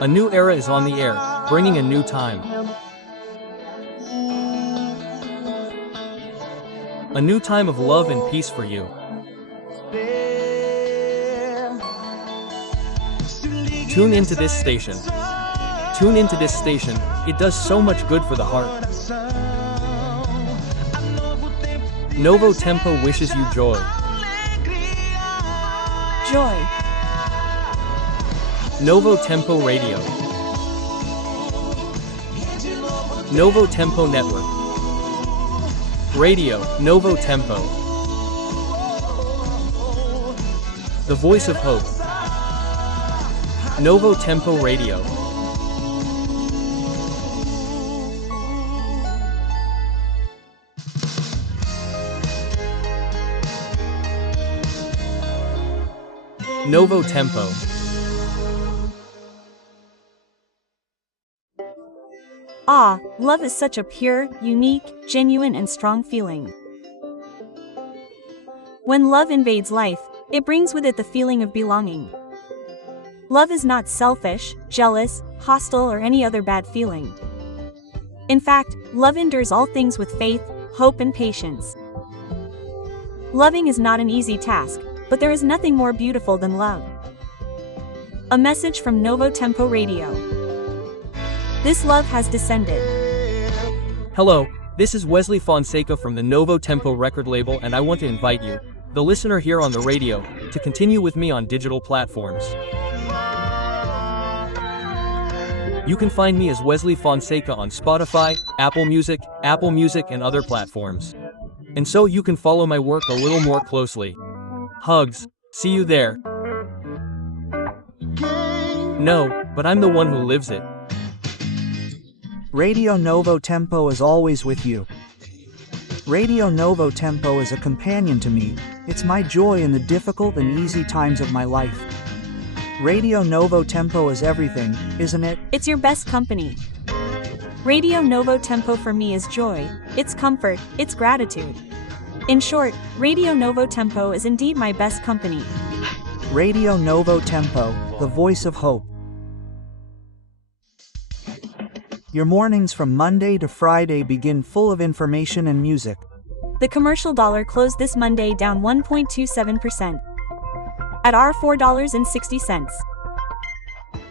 A new era is on the air, bringing a new time. A new time of love and peace for you. Tune into this station. Tune into this station, it does so much good for the heart. Novo Tempo wishes you joy. Joy. Novo Tempo Radio. Novo Tempo Network. Radio, Novo Tempo. The voice of hope. Novo Tempo Radio. Novo Tempo. Ah, love is such a pure, unique, genuine and strong feeling. When love invades life, it brings with it the feeling of belonging. Love is not selfish, jealous, hostile or any other bad feeling. In fact, love endures all things with faith, hope and patience. Loving is not an easy task, but there is nothing more beautiful than love. A message from Novo Tempo Radio. This love has descended. Hello, this is Wesley Fonseca from the Novo Tempo record label and I want to invite you, the listener here on the radio, to continue with me on digital platforms. You can find me as Wesley Fonseca on Spotify, Apple Music and other platforms. And so you can follow my work a little more closely. Hugs, see you there. No, but I'm the one who lives it. Radio Novo Tempo is always with you. Radio Novo Tempo is a companion to me, it's my joy in the difficult and easy times of my life. Radio Novo Tempo is everything, isn't it? It's your best company. Radio Novo Tempo for me is joy, it's comfort, it's gratitude. In short, Radio Novo Tempo is indeed my best company. Radio Novo Tempo, the voice of hope. Your mornings from Monday to Friday begin full of information and music. The commercial dollar closed this Monday down 1.27%. At $4.60.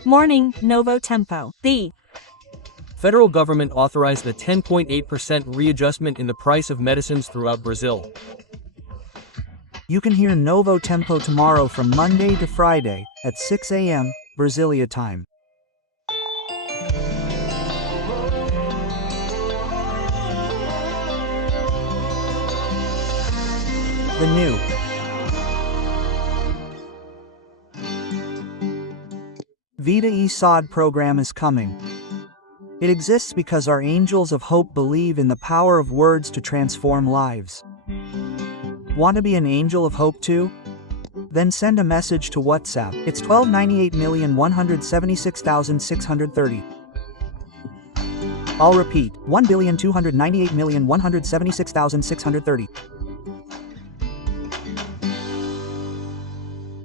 Morning, Novo Tempo. The federal government authorized a 10.8% readjustment in the price of medicines throughout Brazil. You can hear Novo Tempo tomorrow from Monday to Friday at 6 a.m. Brasilia time. The new Vida e Saúde program is coming. It exists because our angels of hope believe in the power of words to transform lives. Want to be an angel of hope too? Then send a message to WhatsApp. It's 1298,176,630. I'll repeat, 1,298,176,630.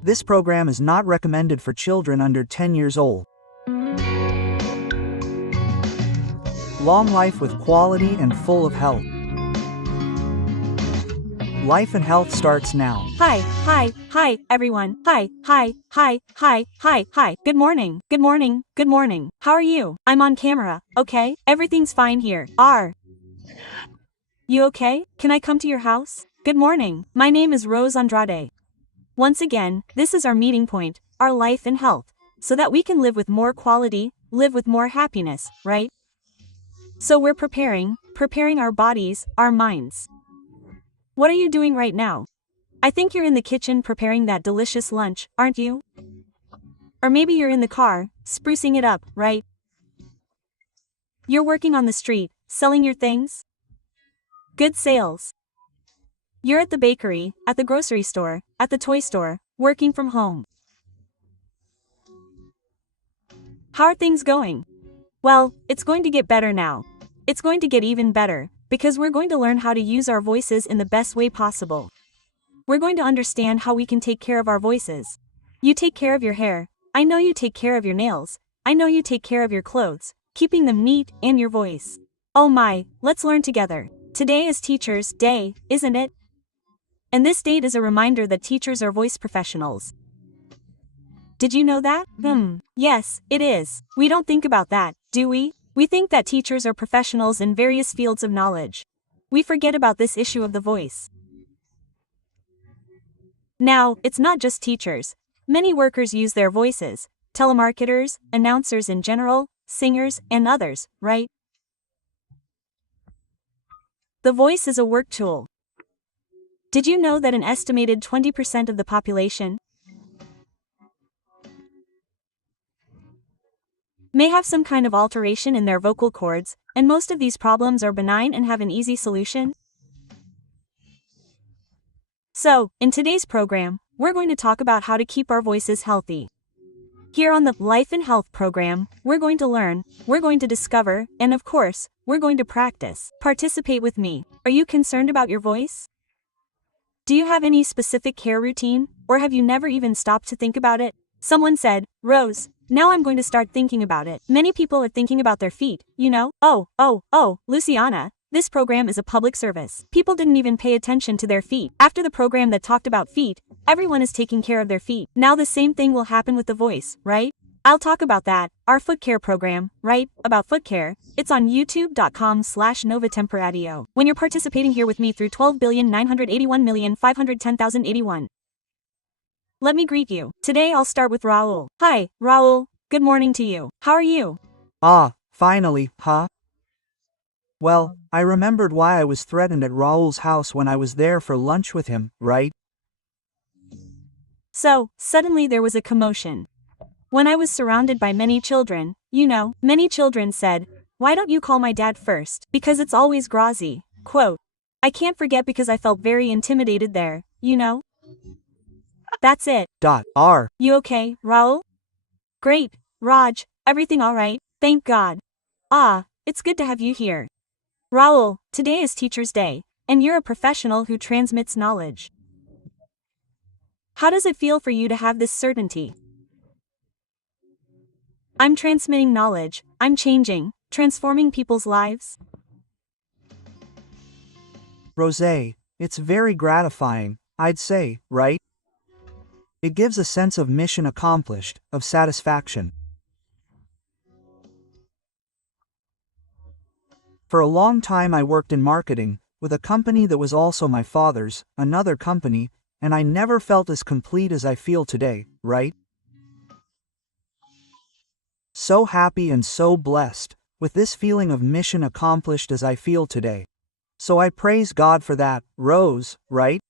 This program is not recommended for children under 10 years old. Long life with quality and full of health. Life and health starts now. Hi, everyone. Hi. Good morning. How are you? I'm on camera, okay? Everything's fine here. You okay? Can I come to your house? Good morning. My name is Rose Andrade. Once again, this is our meeting point, our life and health, so that we can live with more quality, live with more happiness, right? So we're preparing our bodies, our minds. What are you doing right now? I think you're in the kitchen preparing that delicious lunch, aren't you? Or maybe you're in the car, sprucing it up, right? You're working on the street, selling your things? Good sales. You're at the bakery, at the grocery store, at the toy store, working from home. How are things going? Well, it's going to get better now. It's going to get even better, because we're going to learn how to use our voices in the best way possible. We're going to understand how we can take care of our voices. You take care of your hair. I know you take care of your nails. I know you take care of your clothes, keeping them neat, and your voice. Oh my, let's learn together. Today is Teachers' Day, isn't it? And this date is a reminder that teachers are voice professionals. Did you know that? Yes, it is. We don't think about that, do we? We think that teachers are professionals in various fields of knowledge. We forget about this issue of the voice. Now, it's not just teachers. Many workers use their voices, telemarketers, announcers in general, singers, and others, right? The voice is a work tool. Did you know that an estimated 20% of the population may have some kind of alteration in their vocal cords, and most of these problems are benign and have an easy solution? So, in today's program, we're going to talk about how to keep our voices healthy. Here on the Life and Health program, we're going to learn, we're going to discover, and of course, we're going to practice. Participate with me. Are you concerned about your voice? Do you have any specific care routine, or have you never even stopped to think about it? Someone said, Rose, now I'm going to start thinking about it. Many people are thinking about their feet, you know? Oh, Luciana. This program is a public service. People didn't even pay attention to their feet. After the program that talked about feet, everyone is taking care of their feet. Now the same thing will happen with the voice, right? I'll talk about that, our foot care program, right? About foot care. It's on youtube.com/novatemperadio. When you're participating here with me through 12,981,510,081. Let me greet you. Today I'll start with Raul. Hi, Raul. Good morning to you. How are you? Ah, finally, huh? Well, I remembered why I was threatened at Raul's house when I was there for lunch with him, right? So, suddenly there was a commotion. When I was surrounded by many children, you know, many children said, why don't you call my dad first? Because it's always Grazi. Quote. I can't forget because I felt very intimidated there, you know? That's it. R. You okay, Raul? Great, Raj, everything alright? Thank God. Ah, it's good to have you here. Raul, today is Teachers' Day, and you're a professional who transmits knowledge. How does it feel for you to have this certainty? I'm transmitting knowledge, I'm changing, transforming people's lives. Rosé, it's very gratifying, I'd say, right? It gives a sense of mission accomplished, of satisfaction. For a long time I worked in marketing, with a company that was also my father's, another company, and I never felt as complete as I feel today, right? So happy and so blessed, with this feeling of mission accomplished as I feel today. So I praise God for that, Rose, right?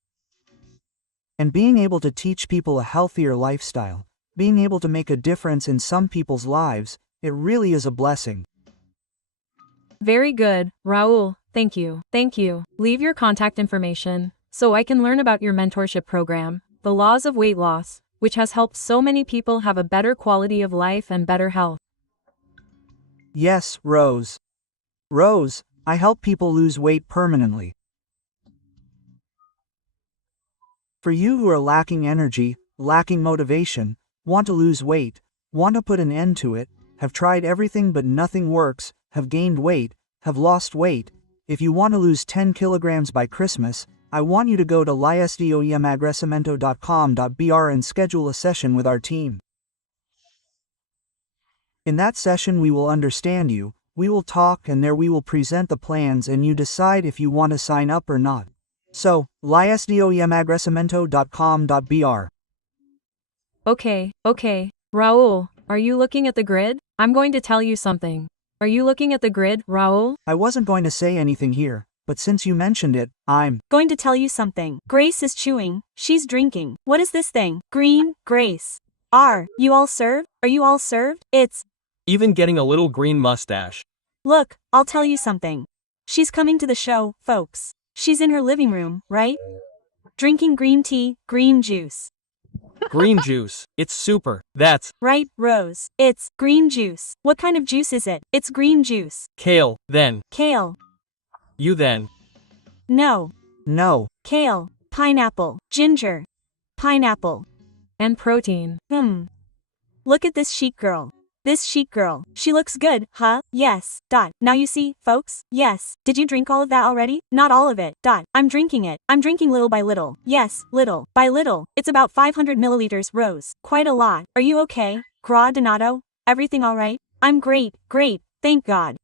And being able to teach people a healthier lifestyle, being able to make a difference in some people's lives, it really is a blessing. Very good, Raul, thank you. Thank you. Leave your contact information, so I can learn about your mentorship program, The Laws of Weight Loss, which has helped so many people have a better quality of life and better health. Yes, Rose. Rose, I help people lose weight permanently. For you who are lacking energy, lacking motivation, want to lose weight, want to put an end to it, have tried everything but nothing works, have gained weight, have lost weight, if you want to lose 10 kilograms by Christmas, I want you to go to lisdoemagrecimento.com.br and schedule a session with our team. In that session we will understand you, we will talk, and there we will present the plans and you decide if you want to sign up or not. So, lisdoemagrecimento.com.br. Okay, Raul, are you looking at the grid? I'm going to tell you something. Are you looking at the grid, Raul? I wasn't going to say anything here, but since you mentioned it, I'm going to tell you something. Grace is chewing, she's drinking. What is this thing? Green, Grace. Are you all served? Are you all served? It's Even getting a little green mustache. Look, I'll tell you something. She's coming to the show, folks. She's in her living room, right? Drinking green tea, green juice. Green juice. It's super. That's Right, Rose. It's green juice. What kind of juice is it? It's green juice. kale, then. Kale. You then. No. no. Kale. Pineapple. Ginger. Pineapple. And protein. Look at this chic girl. This chic girl. She looks good, huh? Yes. Dot. Now you see, folks? Yes. Did you drink all of that already? Not all of it. Dot. I'm drinking it. I'm drinking little by little. Yes, little by little. It's about 500 milliliters, Rose. Quite a lot. Are you okay? Gra Donato? Everything alright? I'm great, great. Thank God.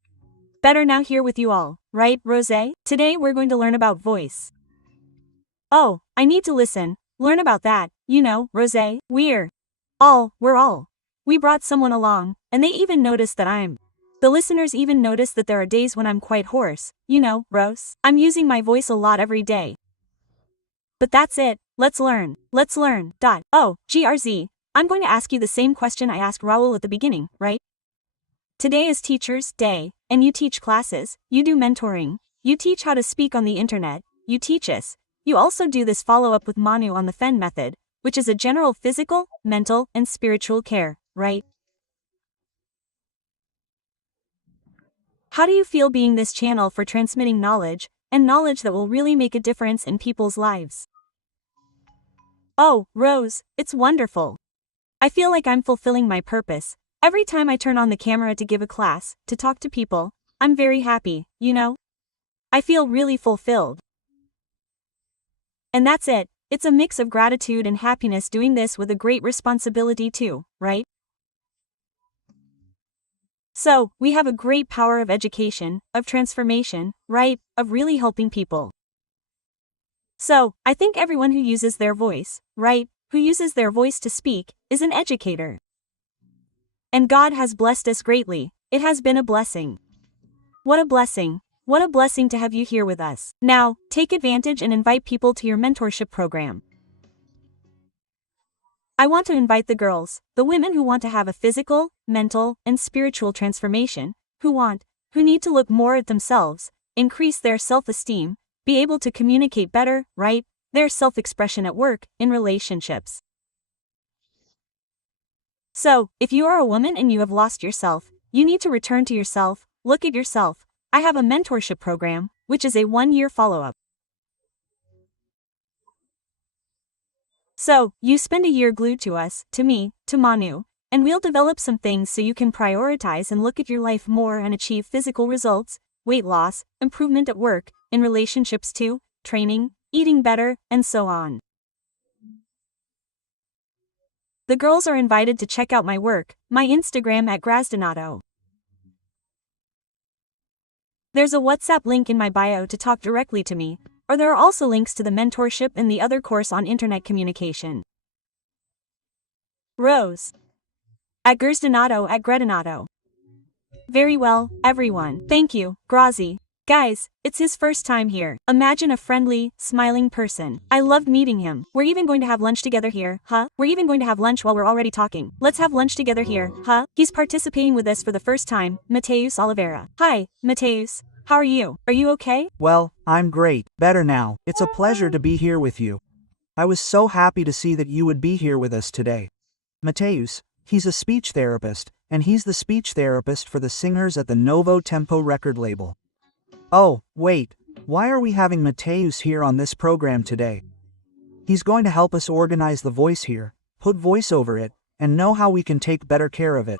Better now here with you all, right, Rosé? Today we're going to learn about voice. Oh, I need to listen. Learn about that, you know, Rosé. We're all. We brought someone along, and they even noticed that the listeners even notice that there are days when I'm quite hoarse, you know, Rose. I'm using my voice a lot every day. But that's it, let's learn. Dot. Oh, GRZ, I'm going to ask you the same question I asked Raul at the beginning, right? Today is Teacher's Day, and you teach classes, you do mentoring, you teach how to speak on the internet, you teach us. You also do this follow-up with Manu on the phlegm method, which is a general physical, mental, and spiritual care, right? How do you feel being this channel for transmitting knowledge, and knowledge that will really make a difference in people's lives? Oh, Rose, it's wonderful. I feel like I'm fulfilling my purpose. Every time I turn on the camera to give a class, to talk to people, I'm very happy, you know? I feel really fulfilled. And that's it. It's a mix of gratitude and happiness doing this with a great responsibility too, right? So, we have a great power of education, of transformation, right, of really helping people. So, I think everyone who uses their voice, right, who uses their voice to speak, is an educator. And God has blessed us greatly. It has been a blessing. What a blessing. What a blessing to have you here with us. Now, take advantage and invite people to your mentorship program. I want to invite the girls, the women who want to have a physical, mental, and spiritual transformation, who need to look more at themselves, increase their self-esteem, be able to communicate better, right, their self-expression at work, in relationships. So, if you are a woman and you have lost yourself, you need to return to yourself, look at yourself. I have a mentorship program, which is a 1-year follow-up. So, you spend a year glued to us, to me, to Manu, and we'll develop some things so you can prioritize and look at your life more and achieve physical results, weight loss, improvement at work, in relationships too, training, eating better, and so on. The girls are invited to check out my work, my Instagram at Grasdonato. There's a WhatsApp link in my bio to talk directly to me, or there are also links to the mentorship and the other course on internet communication. Rose. At Grasdonato at Gretonato. Very well, everyone. Thank you, Grazi. Guys, it's his first time here. Imagine a friendly, smiling person. I loved meeting him. We're even going to have lunch together here, huh? We're even going to have lunch while we're already talking. Let's have lunch together here, huh? He's participating with us for the first time, Matheus Oliveira. Hi, Matheus. How are you? Are you okay? Well, I'm great. Better now. It's a pleasure to be here with you. I was so happy to see that you would be here with us today. Matheus, he's a speech therapist, and he's the speech therapist for the singers at the Novo Tempo record label. Oh, wait, why are we having Matheus here on this program today? He's going to help us organize the voice here, put voice over it, and know how we can take better care of it.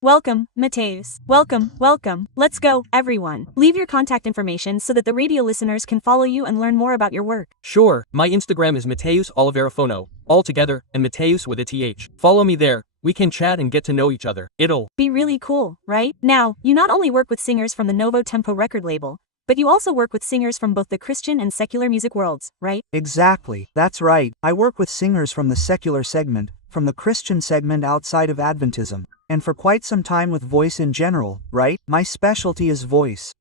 Welcome, Matheus. Welcome. Let's go, everyone. Leave your contact information so that the radio listeners can follow you and learn more about your work. Sure, my Instagram is Matheus Oliveira Fono, all together, and Matheus with a TH. Follow me there. We can chat and get to know each other. It'll be really cool, right? Now, you not only work with singers from the Novo Tempo record label, but you also work with singers from both the Christian and secular music worlds, right? Exactly, that's right. I work with singers from the secular segment, from the Christian segment outside of Adventism, and for quite some time with voice in general, right? My specialty is voice.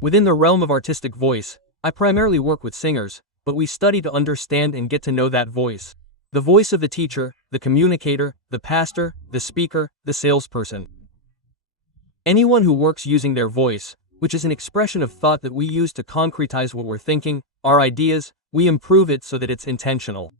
Within the realm of artistic voice, I primarily work with singers, but we study to understand and get to know that voice. The voice of the teacher, the communicator, the pastor, the speaker, the salesperson. Anyone who works using their voice, which is an expression of thought that we use to concretize what we're thinking, our ideas, we improve it so that it's intentional.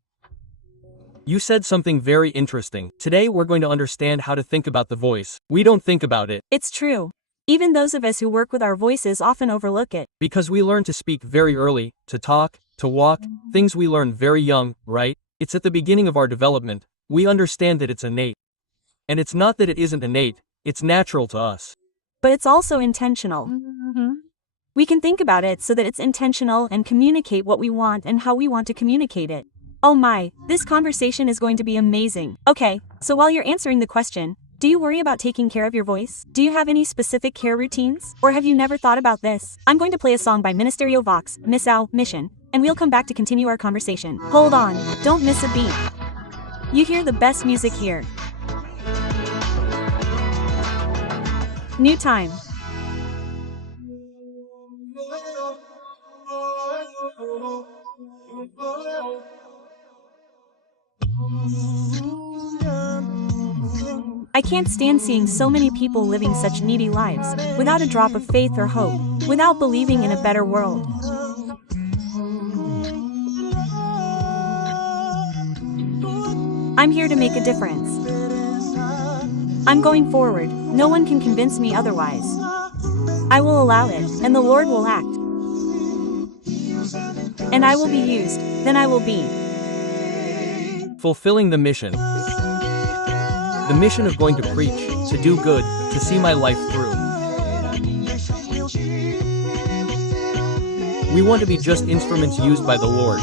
You said something very interesting. Today we're going to understand how to think about the voice. We don't think about it. It's true. Even those of us who work with our voices often overlook it. Because we learn to speak very early, to talk, to walk, things we learn very young, right? It's at the beginning of our development. We understand that it's innate. And it's not that it isn't innate, It's natural to us. But it's also intentional. We can think about it so that it's intentional and communicate what we want and how we want to communicate it. Oh my, this conversation is going to be amazing. Okay, so while you're answering the question, do you worry about taking care of your voice? Do you have any specific care routines? Or have you never thought about this? I'm going to play a song by Ministerio Vox, Missão, Mission, and we'll come back to continue our conversation. Hold on, don't miss a beat. You hear the best music here. New time. I can't stand seeing so many people living such needy lives, without a drop of faith or hope, without believing in a better world. I'm here to make a difference. I'm going forward, no one can convince me otherwise. I will allow it, and the Lord will act. And I will be used, then I will be. Fulfilling the mission. The mission of going to preach, to do good, to see my life through. We want to be just instruments used by the Lord.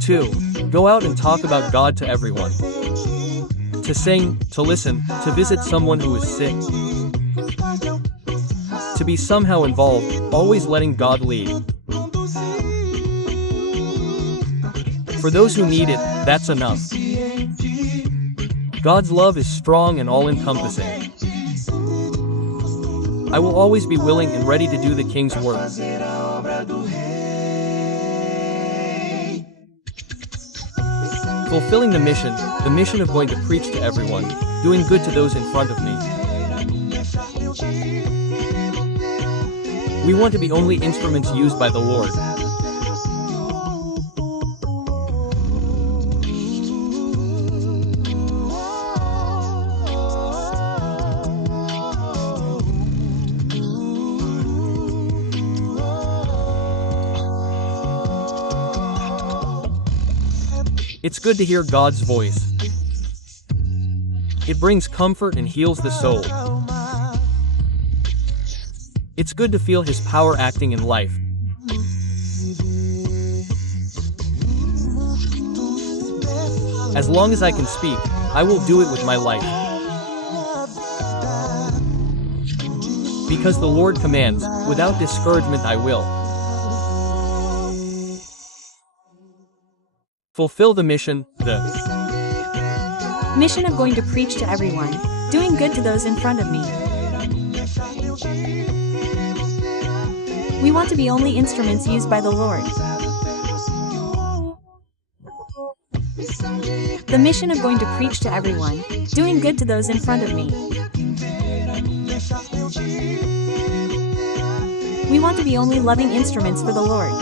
Two, go out and talk about God to everyone. To sing, to listen, to visit someone who is sick. To be somehow involved, always letting God lead. For those who need it, that's enough. God's love is strong and all-encompassing. I will always be willing and ready to do the King's work. Fulfilling the mission of going to preach to everyone, doing good to those in front of me. We want to be only instruments used by the Lord. It's good to hear God's voice. It brings comfort and heals the soul. It's good to feel His power acting in life. As long as I can speak, I will do it with my life. Because the Lord commands, without discouragement I will. Fulfill the mission, the mission of going to preach to everyone, doing good to those in front of me. We want to be only instruments used by the Lord. The mission of going to preach to everyone, doing good to those in front of me. We want to be only loving instruments for the Lord.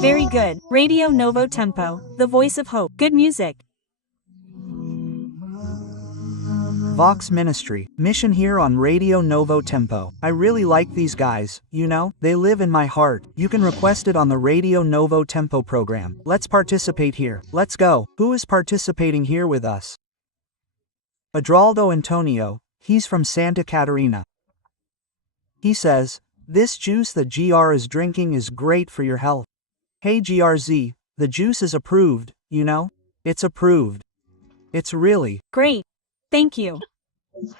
Very good. Radio Novo Tempo, the voice of hope. Good music. Vox Ministry, mission here on Radio Novo Tempo. I really like these guys, you know, they live in my heart. You can request it on the Radio Novo Tempo program. Let's participate here. Let's go. Who is participating here with us? Adraldo Antonio, he's from Santa Catarina. He says, this juice that GR is drinking is great for your health. Hey GRZ, the juice is approved, you know? It's approved. It's really great. Thank you.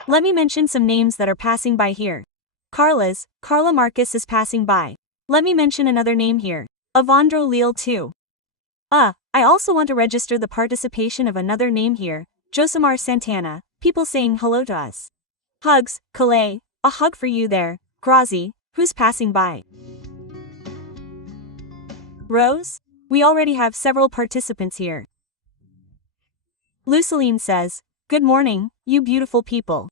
Let me mention some names that are passing by here. Carla Marcus is passing by. Let me mention another name here. Avandro Leal too. I also want to register the participation of another name here. Josamar Santana, people saying hello to us. Hugs, Calais, a hug for you there. Grazi, who's passing by? Rose? We already have several participants here. Luceline says, good morning, you beautiful people.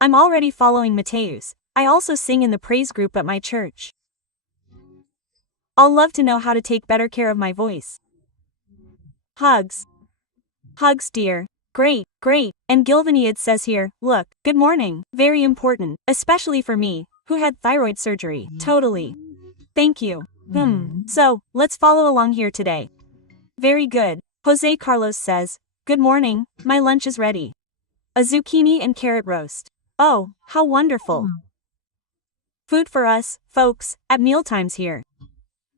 I'm already following Matheus. I also sing in the praise group at my church. I'll love to know how to take better care of my voice. Hugs. Hugs dear. Great, great. And Gilvaniad says here, look, good morning, very important, especially for me. who had thyroid surgery. Totally. Thank you. So, let's follow along here today. Very good. Jose Carlos says, "Good morning, my lunch is ready. A zucchini and carrot roast. Oh, how wonderful. Food for us, folks, at mealtimes here.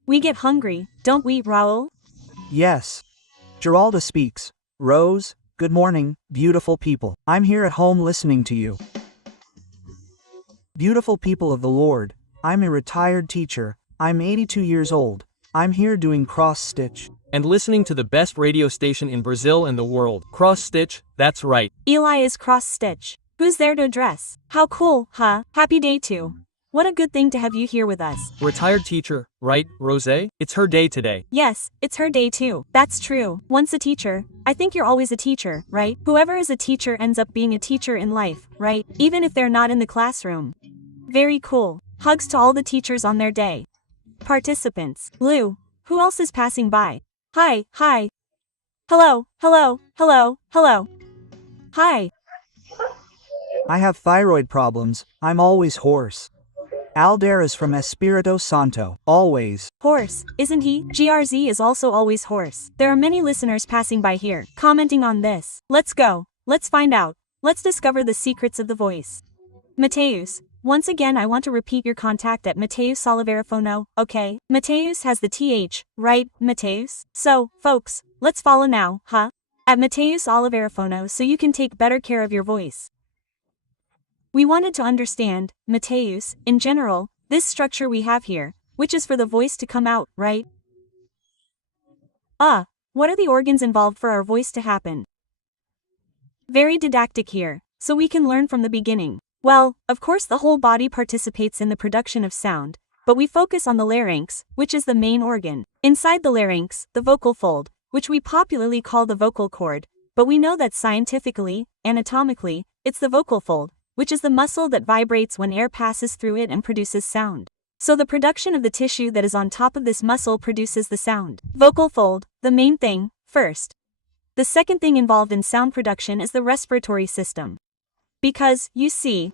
We get hungry, don't we, Raul?" Yes. Geralda speaks. Rose, good morning, beautiful people. I'm here at home listening to you. Beautiful people of the Lord, I'm a retired teacher. I'm 82 years old. I'm here doing cross-stitch. And listening to the best radio station in Brazil and the world. Cross-stitch, that's right. Eli is cross-stitch. Who's there to address? How cool, huh? Happy day too. What a good thing to have you here with us. Retired teacher, right, Rose? It's her day today. Yes, it's her day too. That's true. Once a teacher, I think you're always a teacher, right? Whoever is a teacher ends up being a teacher in life, right? Even if they're not in the classroom. Very cool. Hugs to all the teachers on their day. Participants. Lou, who else is passing by? Hi. Hello. Hi. I have thyroid problems. I'm always hoarse. Alder is from Espirito Santo. Always. Hoarse, isn't he? GRZ is also always hoarse. There are many listeners passing by here, commenting on this. Let's go. Let's find out. Let's discover the secrets of the voice. Matheus, once again I want to repeat your contact at Matheus Oliveira Fono, okay? Matheus has the TH, right, Matheus? So, folks, let's follow now, huh? At Matheus Oliveira Fono so you can take better care of your voice. We wanted to understand, Matheus, in general, this structure we have here, which is for the voice to come out, right? What are the organs involved for our voice to happen? Very didactic here, so we can learn from the beginning. Well, of course the whole body participates in the production of sound, but we focus on the larynx, which is the main organ. Inside the larynx, the vocal fold, which we popularly call the vocal cord, but we know that scientifically, anatomically, it's the vocal fold, which is the muscle that vibrates when air passes through it and produces sound. So the production of the tissue that is on top of this muscle produces the sound. Vocal fold, the main thing, first. The second thing involved in sound production is the respiratory system. Because, you see,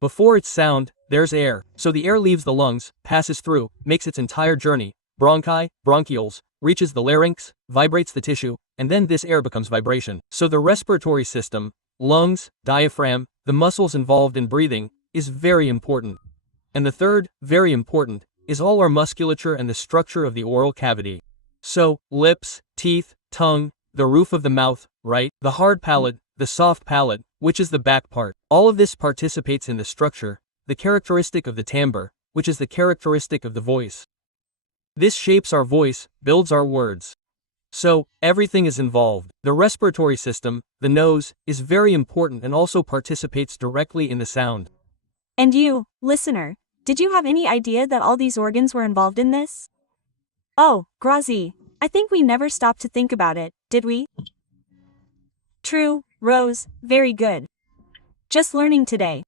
before it's sound, there's air. So the air leaves the lungs, passes through, makes its entire journey, bronchi, bronchioles, reaches the larynx, vibrates the tissue, and then this air becomes vibration. So the respiratory system, lungs, diaphragm, the muscles involved in breathing, is very important. And the third, very important, is all our musculature and the structure of the oral cavity. So, lips, teeth, tongue, the roof of the mouth, right? The hard palate, the soft palate, which is the back part. All of this participates in the structure, the characteristic of the timbre, which is the characteristic of the voice. This shapes our voice, builds our words. So, everything is involved. The respiratory system, the nose, is very important and also participates directly in the sound. And you, listener, did you have any idea that all these organs were involved in this? Oh, Grazi, I think we never stopped to think about it, did we? True, Rose, very good. Just learning today.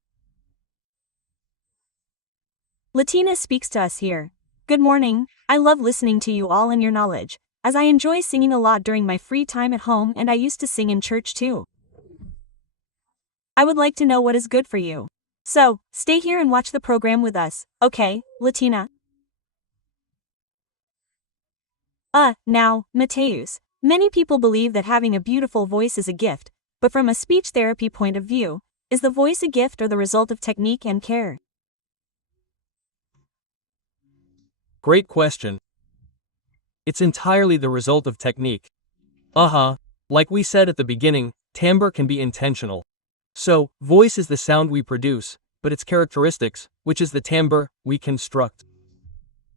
Latina speaks to us here. Good morning, I love listening to you all and your knowledge, as I enjoy singing a lot during my free time at home and I used to sing in church too. I would like to know what is good for you. So, stay here and watch the program with us, okay, Latina? Now, Matheus, many people believe that having a beautiful voice is a gift, but from a speech therapy point of view, is the voice a gift or the result of technique and care? Great question. It's entirely the result of technique. Like we said at the beginning, timbre can be intentional. So, voice is the sound we produce, but its characteristics, which is the timbre, we construct.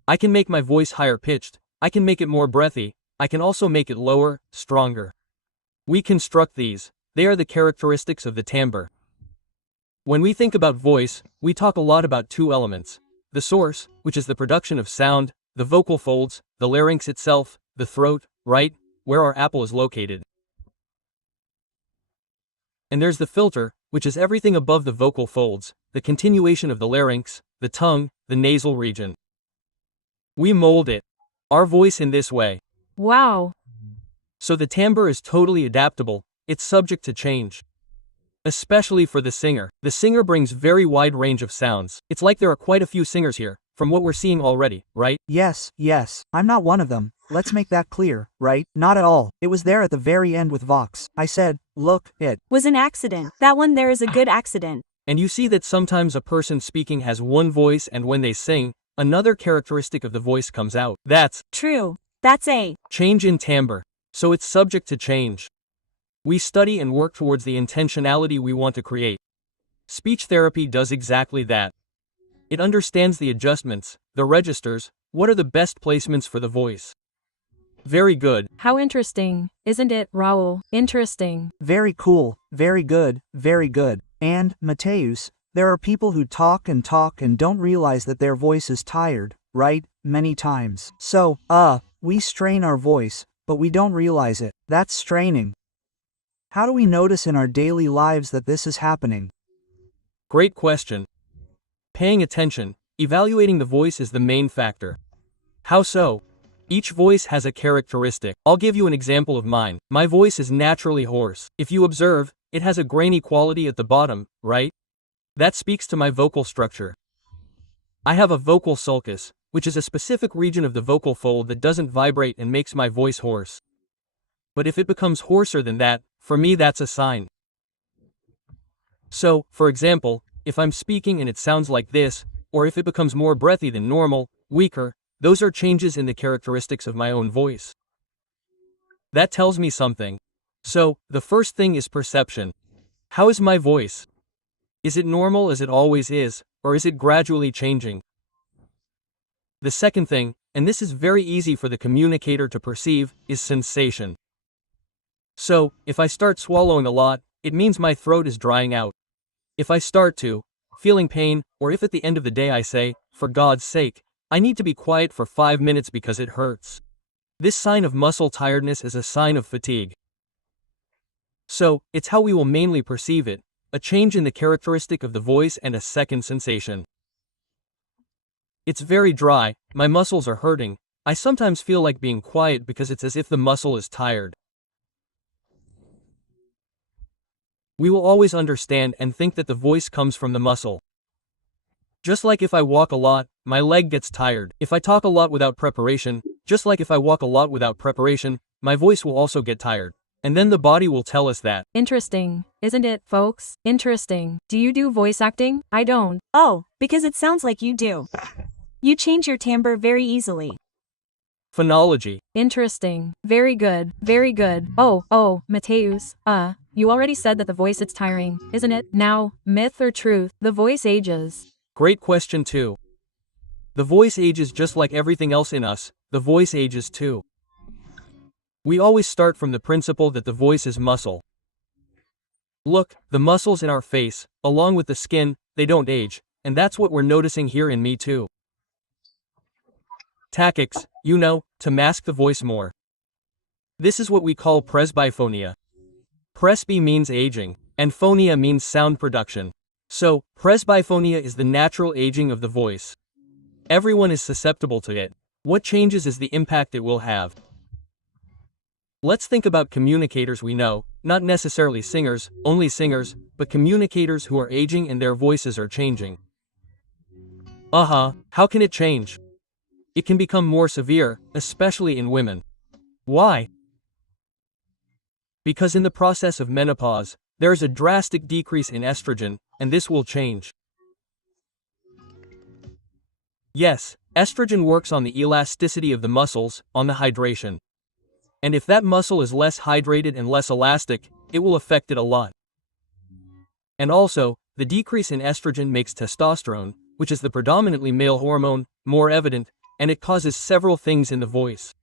I can make my voice higher pitched, I can make it more breathy, I can also make it lower, stronger. We construct these, they are the characteristics of the timbre. When we think about voice, we talk a lot about two elements. The source, which is the production of sound, the vocal folds, the larynx itself, the throat, right, where our apple is located. And there's the filter, which is everything above the vocal folds, the continuation of the larynx, the tongue, the nasal region. We mold it, our voice in this way. Wow. So the timbre is totally adaptable, it's subject to change. especially for the singer. The singer brings very wide range of sounds. It's like there are quite a few singers here, from what we're seeing already, right? Yes, I'm not one of them. Let's make that clear, right? Not at all. It was there at the very end with Vox. I said, look, it Was an accident. That one there is a good accident. And you see that sometimes a person speaking has one voice, and when they sing, another characteristic of the voice comes out. That's True. That's a change in timbre. So it's subject to change. We study and work towards the intentionality we want to create. Speech therapy does exactly that. It understands the adjustments, the registers, what are the best placements for the voice. Very good. How interesting, isn't it, Raul? Interesting. very cool, very good, very good. And, Matheus, there are people who talk and don't realize that their voice is tired, right? Many times. So, we strain our voice, but we don't realize it. That's straining. How do we notice in our daily lives that this is happening? Great question. Paying attention, evaluating the voice is the main factor. How so? Each voice has a characteristic. I'll give you an example of mine. My voice is naturally hoarse. If you observe, it has a grainy quality at the bottom, right? That speaks to my vocal structure. I have a vocal sulcus, which is a specific region of the vocal fold that doesn't vibrate and makes my voice hoarse. But if it becomes hoarser than that, for me that's a sign. So, for example, if I'm speaking and it sounds like this, or if it becomes more breathy than normal, weaker, those are changes in the characteristics of my own voice. That tells me something. So, the first thing is perception. How is my voice? Is it normal as it always is, or is it gradually changing? The second thing, and this is very easy for the communicator to perceive, is sensation. So, if I start swallowing a lot, it means my throat is drying out. If I start feeling pain, or if at the end of the day I say, for God's sake, I need to be quiet for 5 minutes because it hurts. This sign of muscle tiredness is a sign of fatigue. So, it's how we will mainly perceive it, a change in the characteristic of the voice and a second sensation. It's very dry, my muscles are hurting, I sometimes feel like being quiet because it's as if the muscle is tired. We will always understand and think that the voice comes from the muscle. Just like if I walk a lot, my leg gets tired. If I talk a lot without preparation, just like if I walk a lot without preparation, my voice will also get tired. And then the body will tell us that. Interesting, isn't it, folks? Interesting. Do you do voice acting? I don't. Oh, because it sounds like you do. You change your timbre very easily. Phonology. Interesting. Very good. Very good. Oh, Matheus, you already said that the voice is tiring, isn't it? Now, myth or truth, the voice ages. Great question too. The voice ages just like everything else in us, the voice ages too. We always start from the principle that the voice is muscle. Look, the muscles in our face, along with the skin, they don't age, and that's what we're noticing here in me too. Tactics, to mask the voice more. This is what we call presbyphonia. Presby means aging, and phonia means sound production. So, presbyphonia is the natural aging of the voice. Everyone is susceptible to it. What changes is the impact it will have. Let's think about communicators we know, not necessarily singers, only singers, but communicators who are aging and their voices are changing. How can it change? It can become more severe, especially in women. Why? Because in the process of menopause, there is a drastic decrease in estrogen, and this will change. Yes, estrogen works on the elasticity of the muscles, on the hydration. And if that muscle is less hydrated and less elastic, it will affect it a lot. And also, the decrease in estrogen makes testosterone, which is the predominantly male hormone, more evident, and it causes several things in the voice.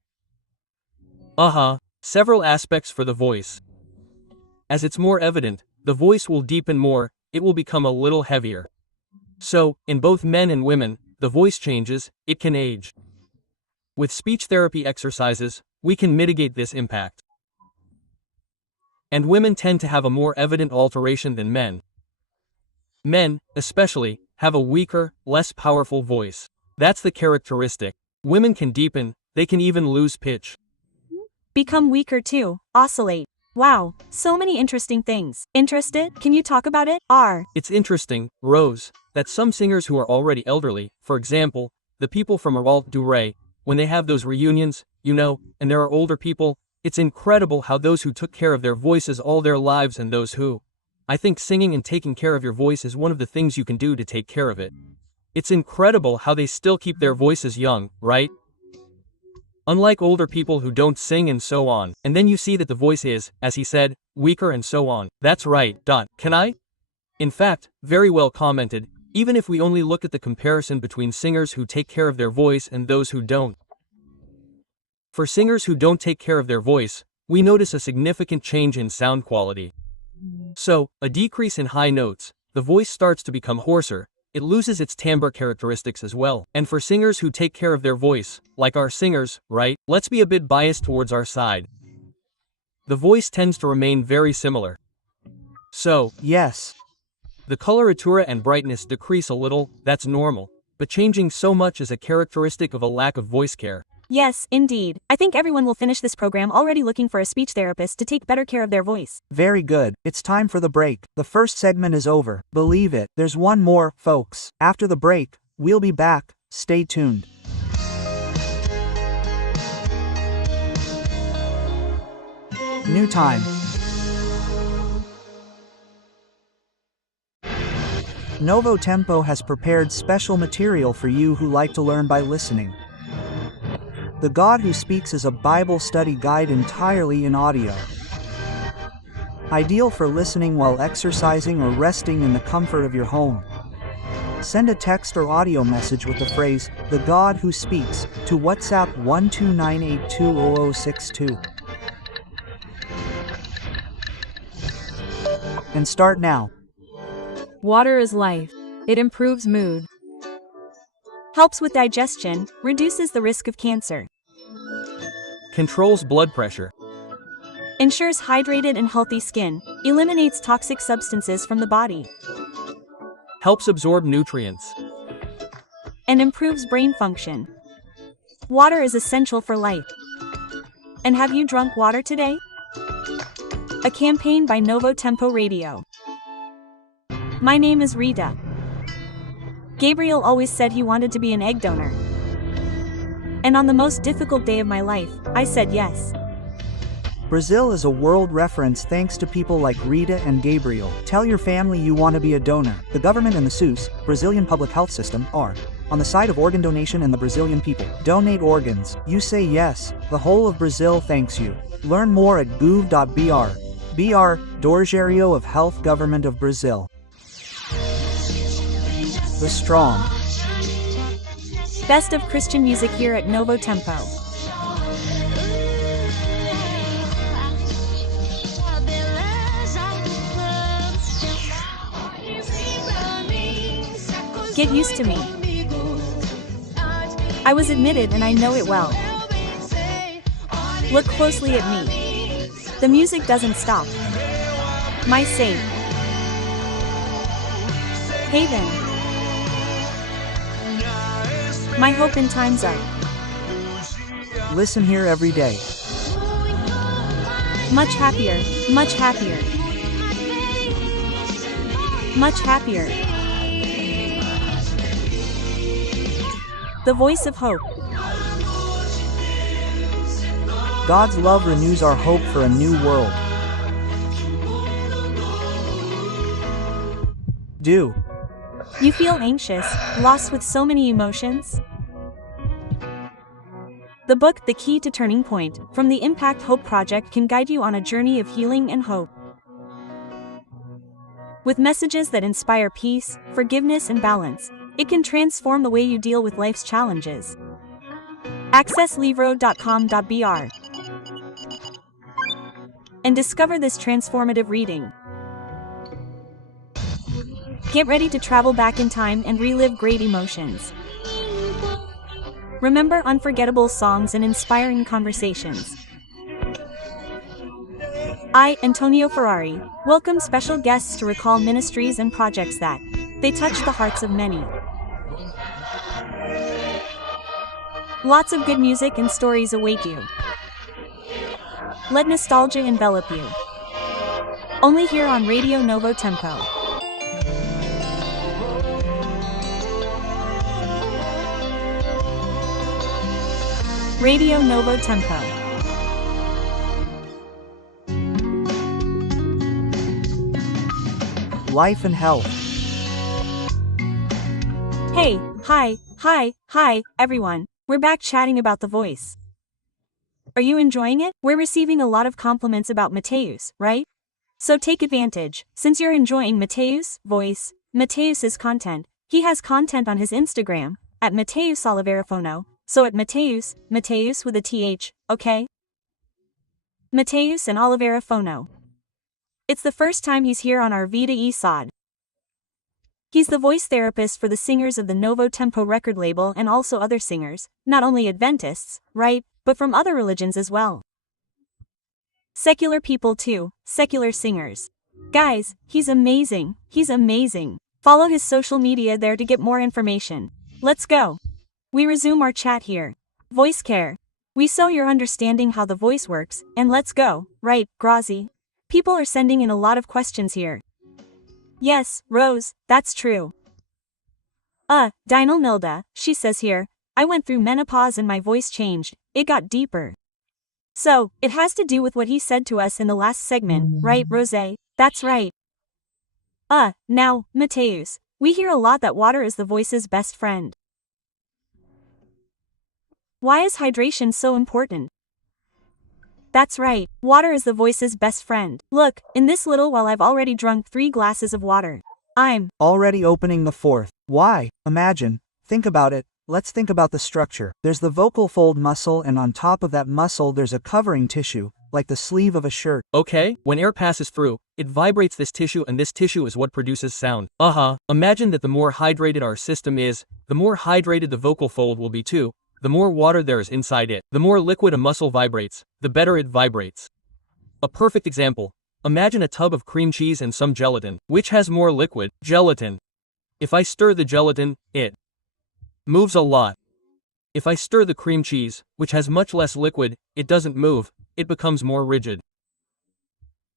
Several aspects for the voice. As it's more evident, the voice will deepen more, it will become a little heavier. So, in both men and women, the voice changes, it can age. With speech therapy exercises, we can mitigate this impact. And women tend to have a more evident alteration than men. Men, especially, have a weaker, less powerful voice. That's the characteristic. Women can deepen, they can even lose pitch. Become weaker too, oscillate. Wow, so many interesting things. Interested? Can you talk about it? It's interesting, Rose, that some singers who are already elderly, for example, the people from Aralt Duray, when they have those reunions, and there are older people, it's incredible how those who took care of their voices all their lives and those who. I think singing and taking care of your voice is one of the things you can do to take care of it. It's incredible how they still keep their voices young, right? Unlike older people who don't sing and so on, and then you see that the voice is, as he said, weaker and so on. That's right. Can I? In fact, very well commented, even if we only look at the comparison between singers who take care of their voice and those who don't. For singers who don't take care of their voice, we notice a significant change in sound quality. So, a decrease in high notes, the voice starts to become hoarser, it loses its timbre characteristics as well. And for singers who take care of their voice, like our singers, right? Let's be a bit biased towards our side. The voice tends to remain very similar. So, Yes. the coloratura and brightness decrease a little, that's normal. But changing so much is a characteristic of a lack of voice care. Yes, indeed. I think everyone will finish this program already looking for a speech therapist to take better care of their voice. Very good. It's time for the break. The first segment is over. Believe it. There's one more, folks. After the break, we'll be back. Stay tuned. New time. Novo Tempo has prepared special material for you who like to learn by listening. The God Who Speaks is a Bible study guide entirely in audio. Ideal for listening while exercising or resting in the comfort of your home. Send a text or audio message with the phrase, "The God Who Speaks," to WhatsApp 129820062. And start now. Water is life. It improves mood. Helps with digestion, reduces the risk of cancer. Controls blood pressure. Ensures hydrated and healthy skin, eliminates toxic substances from the body, Helps absorb nutrients. and improves brain function. Water is essential for life. And have you drunk water today? A campaign by Novo Tempo Radio. My name is Rita. Gabriel always said he wanted to be an egg donor. And on the most difficult day of my life, I said yes. Brazil is a world reference thanks to people like Rita and Gabriel. Tell your family you want to be a donor. The government and the SUS, Brazilian public health system, are on the side of organ donation and the Brazilian people. Donate organs. You say yes. The whole of Brazil thanks you. Learn more at gov.br. BR, Dorgerio of Health Government of Brazil. The Strong. Best of Christian music here at Novo Tempo. Get used to me. I was admitted and I know it well. Look closely at me. The music doesn't stop. My safe haven. My hope in times of. Listen here every day. Much happier, much happier. Much happier. The voice of hope. God's love renews our hope for a new world. Do you feel anxious, lost with so many emotions? The book, The Key to Turning Point, from the Impact Hope Project can guide you on a journey of healing and hope. With messages that inspire peace, forgiveness, and balance, it can transform the way you deal with life's challenges. Access livro.com.br and discover this transformative reading. Get ready to travel back in time and relive great emotions. Remember unforgettable songs and inspiring conversations. I, Antonio Ferrari, welcome special guests to recall ministries and projects that they touch the hearts of many. Lots of good music and stories await you. Let nostalgia envelop you. Only here on Radio Novo Tempo. Radio Novo Tempo. Life and health. Hey, hi, everyone. We're back chatting about the voice. Are you enjoying it? We're receiving a lot of compliments about Matheus, right? So take advantage. Since you're enjoying Matheus' voice, Matheus's content, he has content on his Instagram, at Matheus Oliveira Fono, so at Matheus with a TH, okay? Matheus and Oliveira Fono. It's the first time he's here on our Vida Saúde. He's the voice therapist for the singers of the Novo Tempo record label and also other singers, not only Adventists, right, but from other religions as well. Secular people too, secular singers. Guys, he's amazing. Follow his social media there to get more information. Let's go. We resume our chat here. Voice care. We saw you're understanding how the voice works, and let's go, right, Grazi? People are sending in a lot of questions here. Yes, Rose, that's true. Dinal Nilda, she says here, I went through menopause and my voice changed, it got deeper. So, it has to do with what he said to us in the last segment, right, Rose? That's right. Now, Matheus, we hear a lot that water is the voice's best friend. Why is hydration so important? That's right, water is the voice's best friend. Look, in this little while I've already drunk 3 glasses of water. I'm already opening the 4th. Why? Imagine. Think about it. Let's think about the structure. There's the vocal fold muscle, and on top of that muscle there's a covering tissue, like the sleeve of a shirt. Okay, when air passes through, it vibrates this tissue, and this tissue is what produces sound. Imagine that the more hydrated our system is, the more hydrated the vocal fold will be too. The more water there is inside it, the more liquid a muscle vibrates, the better it vibrates. A perfect example. Imagine a tub of cream cheese and some gelatin. Which has more liquid? Gelatin. If I stir the gelatin, it moves a lot. If I stir the cream cheese, which has much less liquid, it doesn't move, it becomes more rigid.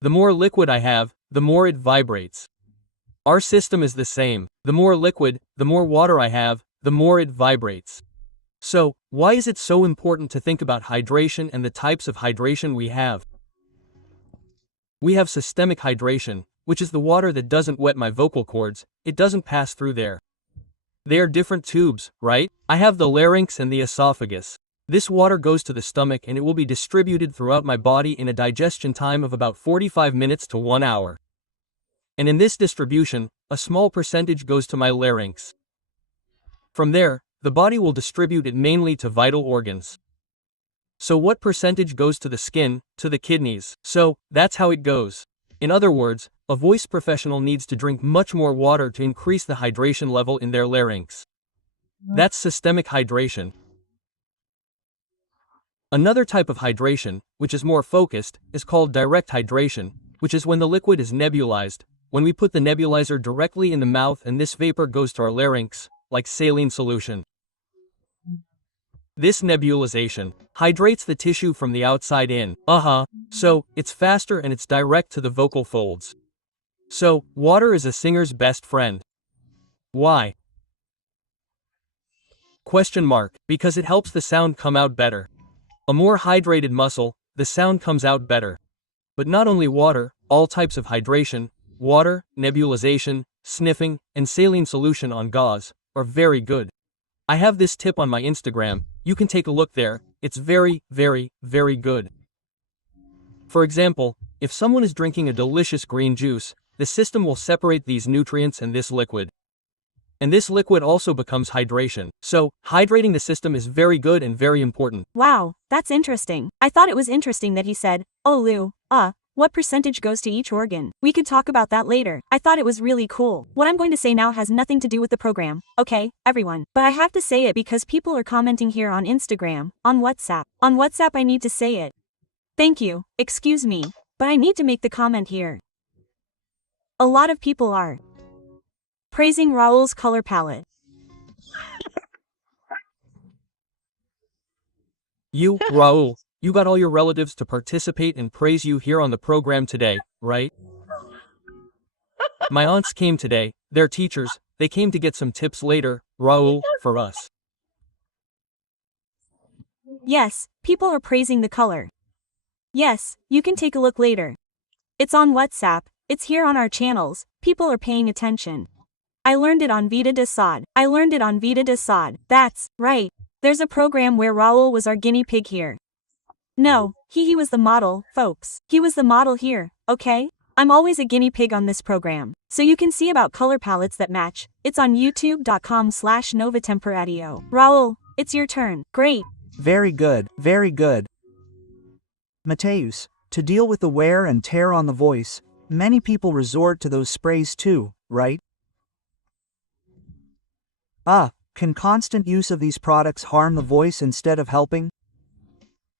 The more liquid I have, the more it vibrates. Our system is the same. The more liquid, the more water I have, the more it vibrates. So, why is it so important to think about hydration and the types of hydration we have? We have systemic hydration, which is the water that doesn't wet my vocal cords, it doesn't pass through there. They are different tubes, right? I have the larynx and the esophagus. This water goes to the stomach and it will be distributed throughout my body in a digestion time of about 45 minutes to 1 hour. And in this distribution, a small percentage goes to my larynx. From there, the body will distribute it mainly to vital organs. So what percentage goes to the skin, to the kidneys? So, that's how it goes. In other words, a voice professional needs to drink much more water to increase the hydration level in their larynx. That's systemic hydration. Another type of hydration, which is more focused, is called direct hydration, which is when the liquid is nebulized, when we put the nebulizer directly in the mouth and this vapor goes to our larynx, like saline solution. This nebulization hydrates the tissue from the outside in. So, it's faster and it's direct to the vocal folds. So, water is a singer's best friend. Why? Because it helps the sound come out better. A more hydrated muscle, the sound comes out better. But not only water, all types of hydration, water, nebulization, sniffing, and saline solution on gauze, are very good. I have this tip on my Instagram, you can take a look there, it's very, very, very good. For example, if someone is drinking a delicious green juice, the system will separate these nutrients and this liquid. And this liquid also becomes hydration. So, hydrating the system is very good and very important. Wow, that's interesting. I thought it was interesting that he said, oh Lou, what percentage goes to each organ? We could talk about that later. I thought it was really cool. What I'm going to say now has nothing to do with the program, okay, everyone? But I have to say it because people are commenting here on Instagram, on WhatsApp. On WhatsApp I need to say it. Thank you, excuse me, but I need to make the comment here. A lot of people are praising Raul's color palette. You, Raul, you got all your relatives to participate and praise you here on the program today, right? My aunts came today, they're teachers, they came to get some tips later, Raul, for us. Yes, people are praising the color. Yes, you can take a look later. It's on WhatsApp, it's here on our channels, people are paying attention. I learned it on Vida Saúde. I learned it on Vida Saúde. That's right. There's a program where Raul was our guinea pig here. No, he was the model, folks. He was the model here, okay? I'm always a guinea pig on this program. So you can see about color palettes that match. It's on youtube.com/novatemporadio. Raul, it's your turn. Great. Very good, very good. Matheus, to deal with the wear and tear on the voice, many people resort to those sprays too, right? Can constant use of these products harm the voice instead of helping?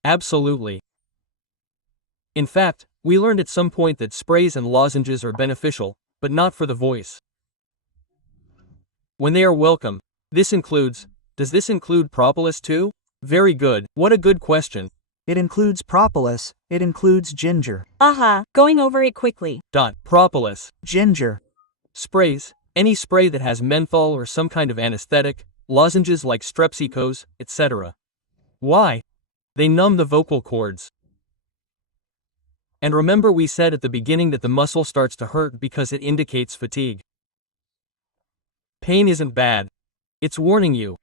Absolutely. In fact, we learned at some point that sprays and lozenges are beneficial, but not for the voice. When they are welcome, does this include propolis too? Very good, what a good question. It includes propolis, it includes ginger. Going over it quickly. Propolis. Ginger. Sprays, any spray that has menthol or some kind of anesthetic, lozenges like strepsicose, etc. Why? They numb the vocal cords. And remember we said at the beginning that the muscle starts to hurt because it indicates fatigue. Pain isn't bad. It's warning you.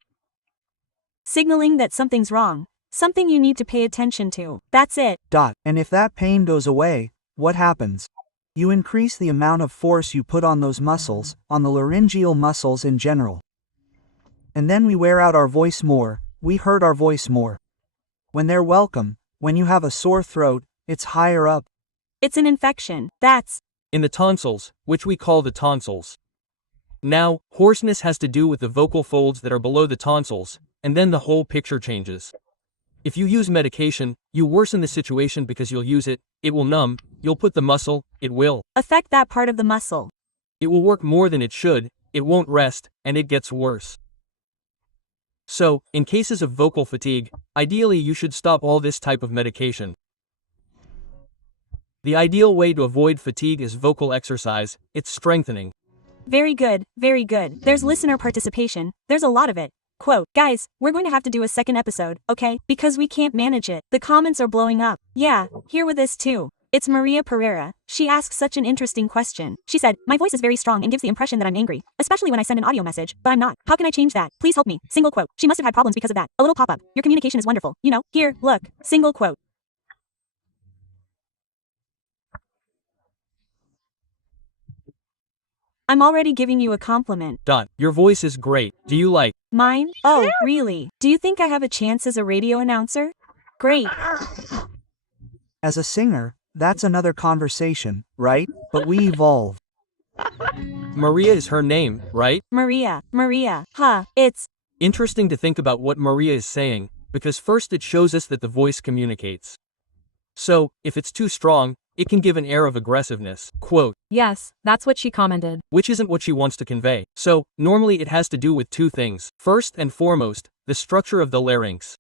Signaling that something's wrong. Something you need to pay attention to. That's it. And if that pain goes away, what happens? You increase the amount of force you put on those muscles, on the laryngeal muscles in general. And then we wear out our voice more, we hurt our voice more. When they're welcome, when you have a sore throat, it's higher up. It's an infection. That's in the tonsils, which we call the tonsils. Now, hoarseness has to do with the vocal folds that are below the tonsils, and then the whole picture changes. If you use medication, you worsen the situation because you'll use it, it will numb, you'll put the muscle, it will affect that part of the muscle. It will work more than it should, it won't rest, and it gets worse. So, in cases of vocal fatigue, ideally you should stop all this type of medication. The ideal way to avoid fatigue is vocal exercise, it's strengthening. Very good, very good. There's listener participation, there's a lot of it. Quote, guys, we're going to have to do a second episode, okay? Because we can't manage it. The comments are blowing up. Yeah, here with this too. It's Maria Pereira. She asks such an interesting question. She said, my voice is very strong and gives the impression that I'm angry, especially when I send an audio message, but I'm not. How can I change that? Please help me. Single quote. She must have had problems because of that. A little pop-up. Your communication is wonderful. You know, here, look. Single quote. I'm already giving you a compliment. Your voice is great. Do you like mine? Oh, really? Do you think I have a chance as a radio announcer? Great. As a singer, that's another conversation, right? But we evolve. Maria is her name, right? Maria. It's interesting to think about what Maria is saying, because first it shows us that the voice communicates. So, if it's too strong, it can give an air of aggressiveness. Quote, yes, that's what she commented. Which isn't what she wants to convey. So, normally it has to do with two things. First and foremost, the structure of the larynx.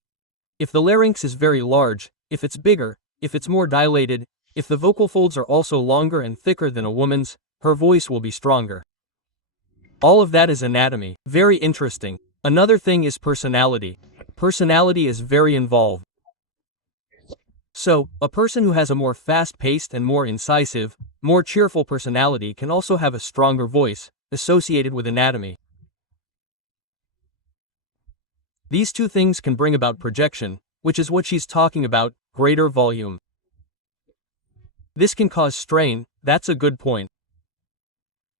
If the larynx is very large, if it's bigger, if it's more dilated, if the vocal folds are also longer and thicker than a woman's, her voice will be stronger. All of that is anatomy. Very interesting. Another thing is personality. Personality is very involved. So, a person who has a more fast-paced and more incisive, more cheerful personality can also have a stronger voice, associated with anatomy. These two things can bring about projection, which is what she's talking about, greater volume. This can cause strain, that's a good point.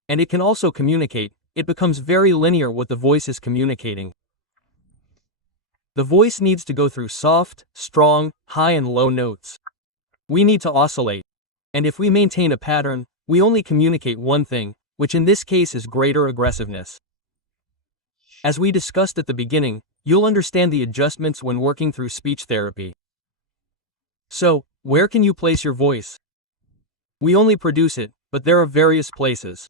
And it can also communicate, it becomes very linear what the voice is communicating. The voice needs to go through soft, strong, high and low notes. We need to oscillate. And if we maintain a pattern, we only communicate one thing, which in this case is greater aggressiveness. As we discussed at the beginning, you'll understand the adjustments when working through speech therapy. So, where can you place your voice? We only produce it, but there are various places.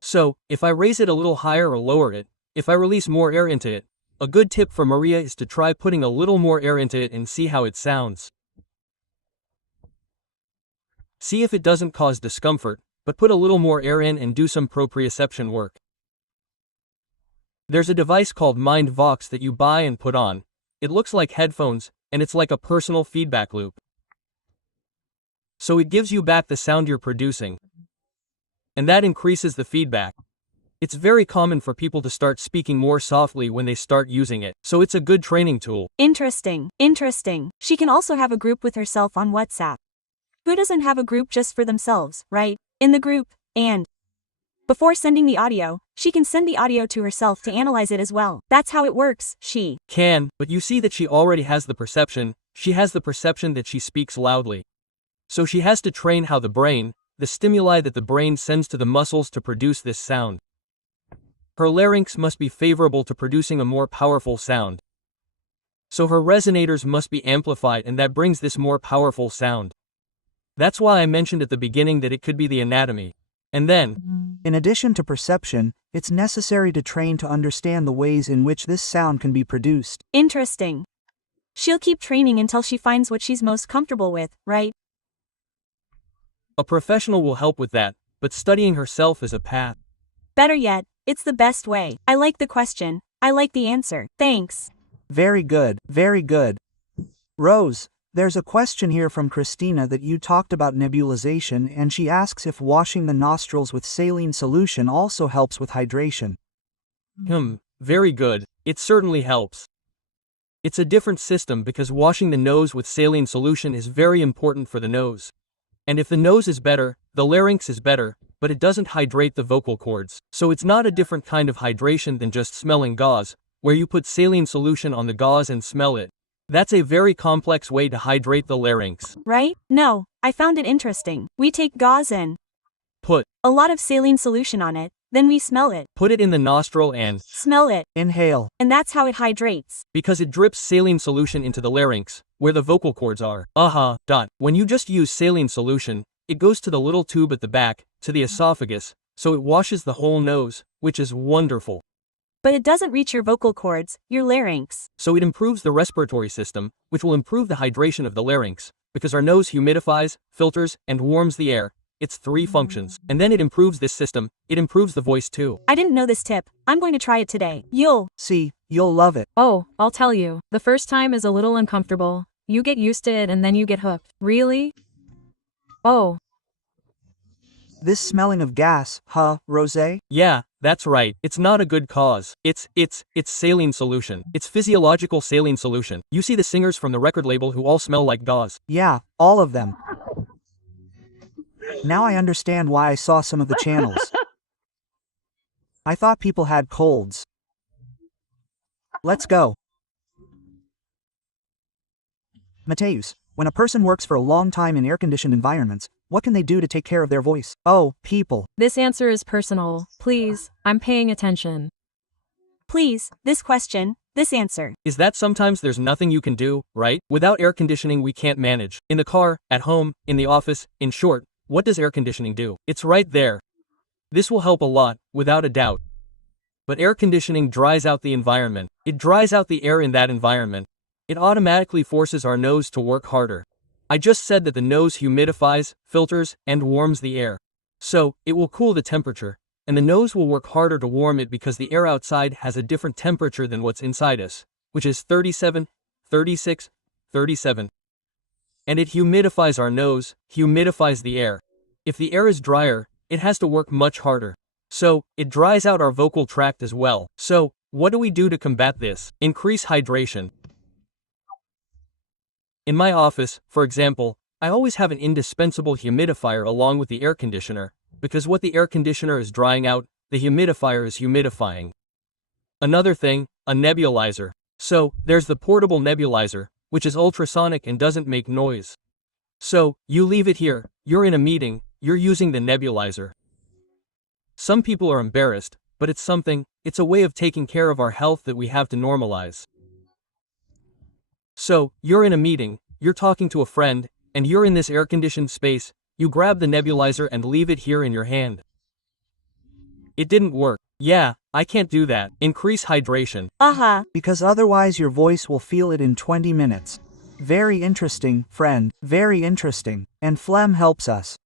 So, if I raise it a little higher or lower it, if I release more air into it, a good tip for Maria is to try putting a little more air into it and see how it sounds. See if it doesn't cause discomfort, but put a little more air in and do some proprioception work. There's a device called Mind Vox that you buy and put on. It looks like headphones, and it's like a personal feedback loop. So it gives you back the sound you're producing. And that increases the feedback. It's very common for people to start speaking more softly when they start using it, so it's a good training tool. Interesting. She can also have a group with herself on WhatsApp. Who doesn't have a group just for themselves, right? In the group, and before sending the audio, she can send the audio to herself to analyze it as well. That's how it works. She can, but you see that she already has the perception. She has the perception that she speaks loudly. So she has to train how the stimuli that the brain sends to the muscles to produce this sound. Her larynx must be favorable to producing a more powerful sound. So her resonators must be amplified, and that brings this more powerful sound. That's why I mentioned at the beginning that it could be the anatomy. And then, in addition to perception, it's necessary to train to understand the ways in which this sound can be produced. Interesting. She'll keep training until she finds what she's most comfortable with, right? a professional will help with that, but studying herself is a path. Better yet, it's the best way. I like the question. I like the answer. Thanks. Very good, very good. Rose, there's a question here from Christina that you talked about nebulization, and she asks if washing the nostrils with saline solution also helps with hydration. Very good. It certainly helps. It's a different system because washing the nose with saline solution is very important for the nose. And if the nose is better, the larynx is better, but it doesn't hydrate the vocal cords. So it's not a different kind of hydration than just smelling gauze, where you put saline solution on the gauze and smell it. That's a very complex way to hydrate the larynx. Right? No, I found it interesting. We take gauze and put a lot of saline solution on it, then we smell it. Put it in the nostril and smell it. Inhale. And that's how it hydrates. Because it drips saline solution into the larynx, where the vocal cords are. When you just use saline solution, it goes to the little tube at the back, to the esophagus, so it washes the whole nose, which is wonderful. But it doesn't reach your vocal cords, your larynx. So it improves the respiratory system, which will improve the hydration of the larynx, because our nose humidifies, filters, and warms the air. It's 3 functions. And then it improves this system, it improves the voice too. I didn't know this tip. I'm going to try it today. You'll love it. Oh, I'll tell you. The first time is a little uncomfortable. You get used to it and then you get hooked. Really? Oh. This smelling of gas, Rosé? Yeah, that's right. It's not a good cause. It's saline solution. It's physiological saline solution. You see the singers from the record label who all smell like gauze. Yeah, all of them. Now I understand why I saw some of the channels. I thought people had colds. Let's go. Matheus, when a person works for a long time in air-conditioned environments, what can they do to take care of their voice? Oh, people. This answer is personal. Please, I'm paying attention. Please, this question, this answer. Is that sometimes there's nothing you can do, right? Without air conditioning we can't manage. In the car, at home, in the office, in short, what does air conditioning do? It's right there. This will help a lot, without a doubt. But air conditioning dries out the environment. It dries out the air in that environment. It automatically forces our nose to work harder. I just said that the nose humidifies, filters, and warms the air. So, it will cool the temperature, and the nose will work harder to warm it because the air outside has a different temperature than what's inside us, which is 37, 36, 37. And it humidifies our nose, humidifies the air. If the air is drier, it has to work much harder. So, it dries out our vocal tract as well. So, what do we do to combat this? Increase hydration. In my office, for example, I always have an indispensable humidifier along with the air conditioner, because what the air conditioner is drying out, the humidifier is humidifying. Another thing, a nebulizer. So, there's the portable nebulizer, which is ultrasonic and doesn't make noise. So, you leave it here, you're in a meeting, you're using the nebulizer. Some people are embarrassed, but it's a way of taking care of our health that we have to normalize. So, you're in a meeting, you're talking to a friend, and you're in this air-conditioned space, you grab the nebulizer and leave it here in your hand. It didn't work. Yeah, I can't do that. Increase hydration. Because otherwise your voice will feel it in 20 minutes. Very interesting, friend. Very interesting. And phlegm helps us.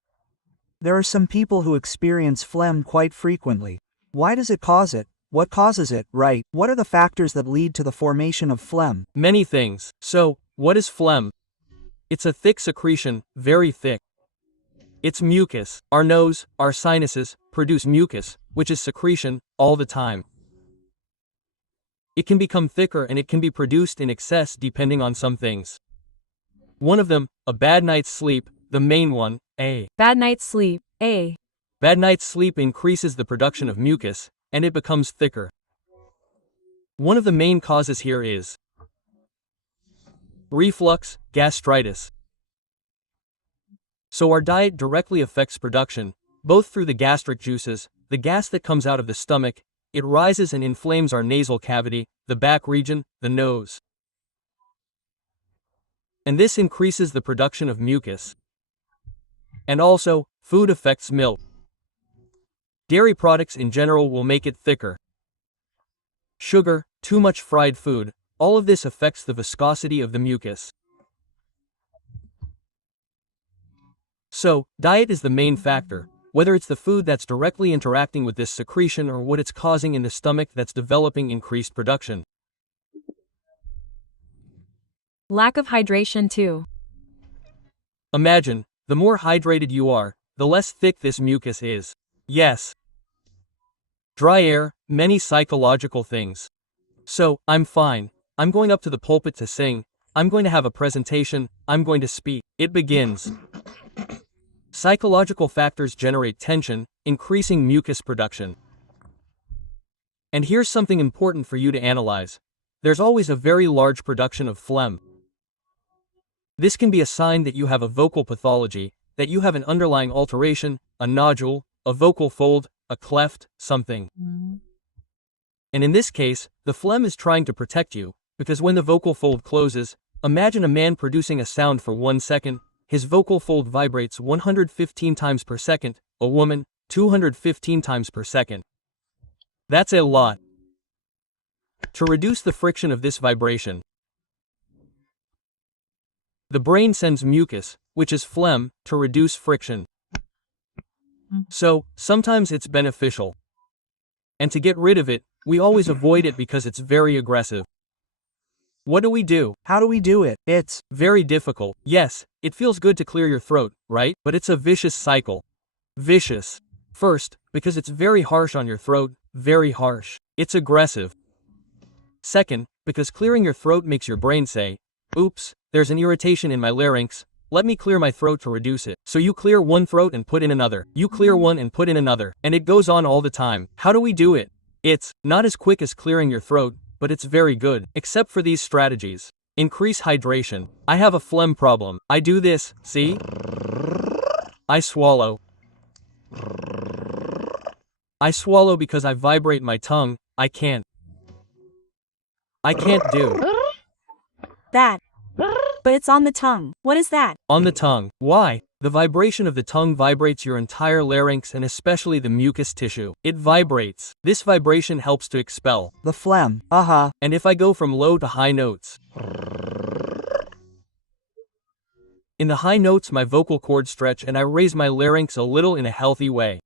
There are some people who experience phlegm quite frequently. Why does it cause it? What causes it, right? What are the factors that lead to the formation of phlegm? Many things. So, what is phlegm? It's a thick secretion, very thick. It's mucus. Our nose, our sinuses, produce mucus, which is secretion, all the time. It can become thicker and it can be produced in excess depending on some things. One of them, a bad night's sleep, the main one, A. Bad night's sleep. A. Bad night's sleep increases the production of mucus, and it becomes thicker. One of the main causes here is reflux, gastritis. So our diet directly affects production, both through the gastric juices, the gas that comes out of the stomach. It rises and inflames our nasal cavity, the back region, the nose. And this increases the production of mucus. And also, food affects milk. Dairy products in general will make it thicker. Sugar, too much fried food, all of this affects the viscosity of the mucus. So, diet is the main factor, whether it's the food that's directly interacting with this secretion or what it's causing in the stomach that's developing increased production. Lack of hydration too. Imagine, the more hydrated you are, the less thick this mucus is. Yes. Dry air, many psychological things. So, I'm fine. I'm going up to the pulpit to sing. I'm going to have a presentation. I'm going to speak. It begins. Psychological factors generate tension, increasing mucus production. And here's something important for you to analyze. There's always a very large production of phlegm. This can be a sign that you have a vocal pathology, that you have an underlying alteration, a nodule, a vocal fold, a cleft, something. And in this case, the phlegm is trying to protect you, because when the vocal fold closes, imagine a man producing a sound for 1 second, his vocal fold vibrates 115 times per second, a woman, 215 times per second. That's a lot. To reduce the friction of this vibration, the brain sends mucus, which is phlegm, to reduce friction. So, sometimes it's beneficial. And to get rid of it, we always avoid it because it's very aggressive. What do we do? How do we do it? It's very difficult. Yes, it feels good to clear your throat, right? But it's a vicious cycle. Vicious. First, because it's very harsh on your throat, very harsh. It's aggressive. Second, because clearing your throat makes your brain say, oops, there's an irritation in my larynx, let me clear my throat to reduce it. So you clear one throat and put in another. You clear one and put in another. And it goes on all the time. How do we do it? It's not as quick as clearing your throat, but it's very good, except for these strategies. Increase hydration. I have a phlegm problem. I do this, see? I swallow. I swallow because I vibrate my tongue. I can't do That. But it's on the tongue. What is that? on the tongue. Why? The vibration of the tongue vibrates your entire larynx and especially the mucus tissue. It vibrates. This vibration helps to expel. the phlegm. And if I go from low to high notes, in the high notes my vocal cords stretch and I raise my larynx a little in a healthy way.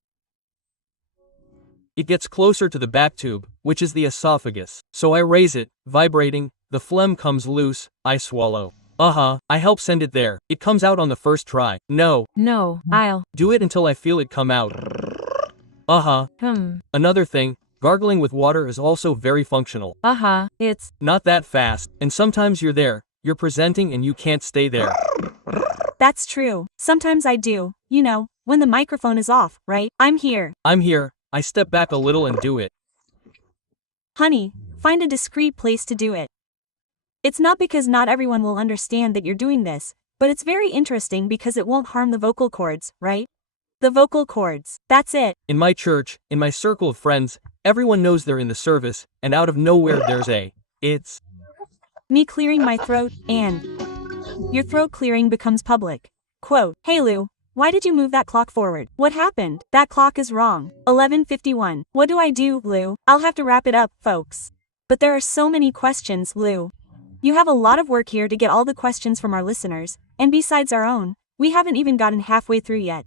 It gets closer to the back tube, which is the esophagus. So I raise it, vibrating, the phlegm comes loose, I swallow. I help send it there. It comes out on the first try. No. I'll Do it until I feel it come out. Another thing, gargling with water is also very functional. It's Not that fast, and sometimes you're there, you're presenting and you can't stay there. That's true. Sometimes I do. You know, when the microphone is off, right? I'm here. I step back a little and do it. Honey, find a discreet place to do it. It's not because not everyone will understand that you're doing this, but it's very interesting because it won't harm the vocal cords, right? The vocal cords. That's it. In my church, in my circle of friends, everyone knows they're in the service, and out of nowhere there's it's Me clearing my throat, and your throat clearing becomes public. Quote, "Hey Lou, why did you move that clock forward? What happened? That clock is wrong. 11:51. What do I do, Lou? I'll have to wrap it up, folks. But there are so many questions, Lou. You have a lot of work here to get all the questions from our listeners, and besides our own, we haven't even gotten halfway through yet.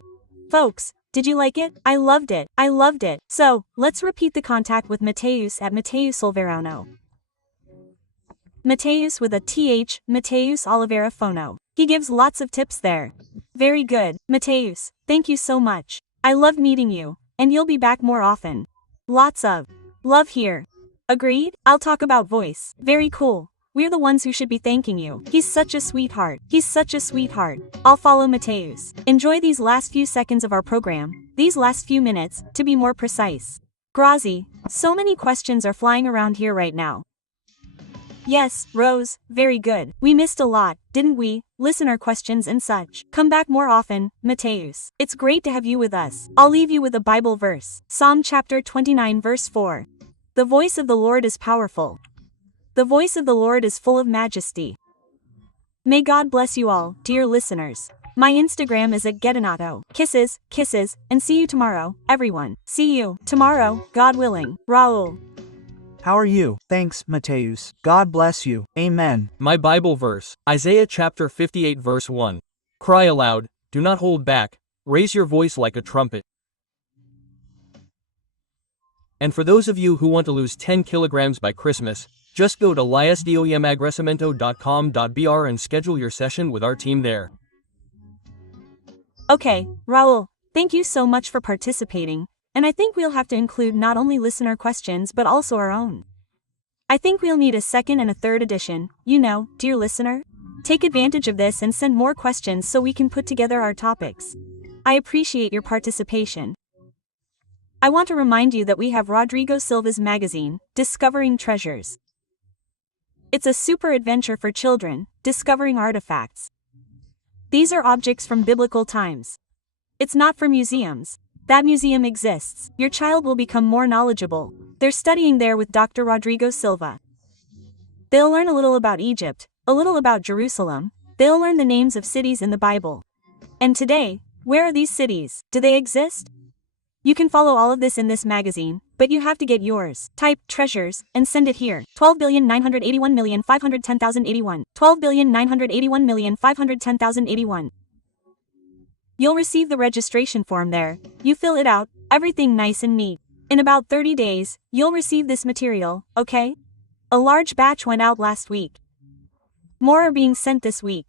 Folks, did you like it? I loved it. I loved it. So, let's repeat the contact with Matheus at Matheus Oliveira. Matheus with a TH, Matheus Oliveira Fono. He gives lots of tips there. Very good, Matheus. Thank you so much. I loved meeting you, and you'll be back more often. Lots of love here. Agreed? I'll talk about voice. Very cool. We're the ones who should be thanking you. He's such a sweetheart. He's such a sweetheart. I'll follow Matheus. Enjoy these last few seconds of our program, these last few minutes, to be more precise. Grazi, so many questions are flying around here right now. Yes, Rose, very good. We missed a lot, didn't we? Listener questions and such. Come back more often, Matheus. It's great to have you with us. I'll leave you with a Bible verse. Psalm chapter 29 verse 4. The voice of the Lord is powerful. The voice of the Lord is full of majesty. May God bless you all, dear listeners. My Instagram is @Getanato. Kisses, kisses, and see you tomorrow, everyone. See you tomorrow, God willing. Raul. How are you? Thanks, Matheus. God bless you. Amen. My Bible verse, Isaiah chapter 58 verse 1. Cry aloud, do not hold back, raise your voice like a trumpet. And for those of you who want to lose 10 kilograms by Christmas, just go to liesdoemagrecimento.com.br and schedule your session with our team there. Okay, Raul, thank you so much for participating, and I think we'll have to include not only listener questions but also our own. I think we'll need a second and a third edition, you know, dear listener. Take advantage of this and send more questions so we can put together our topics. I appreciate your participation. I want to remind you that we have Rodrigo Silva's magazine, Discovering Treasures. It's a super adventure for children, discovering artifacts. These are objects from biblical times. It's not for museums. That museum exists. Your child will become more knowledgeable. They're studying there with Dr. Rodrigo Silva. They'll learn a little about Egypt, a little about Jerusalem. They'll learn the names of cities in the Bible. And today, where are these cities? Do they exist? You can follow all of this in this magazine, but you have to get yours. Type treasures and send it here. 12,981,510,081. 12,981,510,081. You'll receive the registration form there. You fill it out, everything nice and neat. In about 30 days, you'll receive this material, okay? A large batch went out last week. More are being sent this week.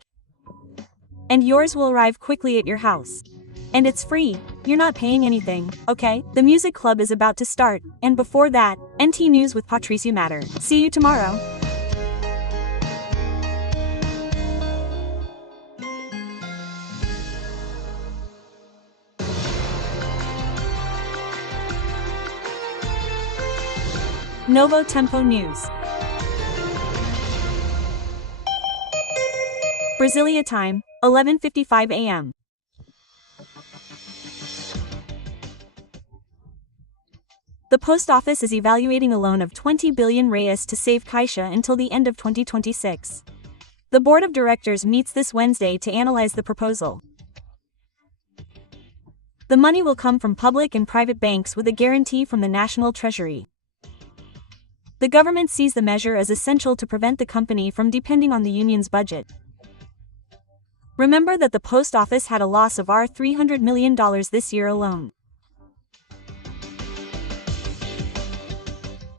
And yours will arrive quickly at your house. And it's free, you're not paying anything, okay? The music club is about to start, and before that, NT News with Patricio Matter. See you tomorrow. Novo Tempo News. Brasilia time, 11:55 a.m. The post office is evaluating a loan of 20 billion reais to save Caixa until the end of 2026. The board of directors meets this Wednesday to analyze the proposal. The money will come from public and private banks with a guarantee from the National Treasury. The government sees the measure as essential to prevent the company from depending on the union's budget. Remember that the post office had a loss of $300 million this year alone.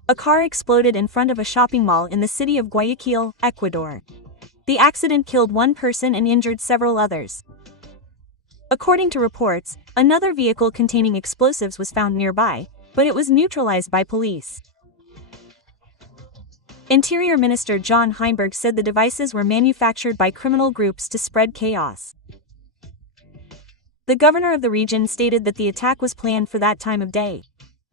A car exploded in front of a shopping mall in the city of Guayaquil, Ecuador. The accident killed one person and injured several others. According to reports, another vehicle containing explosives was found nearby, but it was neutralized by police. Interior Minister John Heinberg said the devices were manufactured by criminal groups to spread chaos. The governor of the region stated that the attack was planned for that time of day.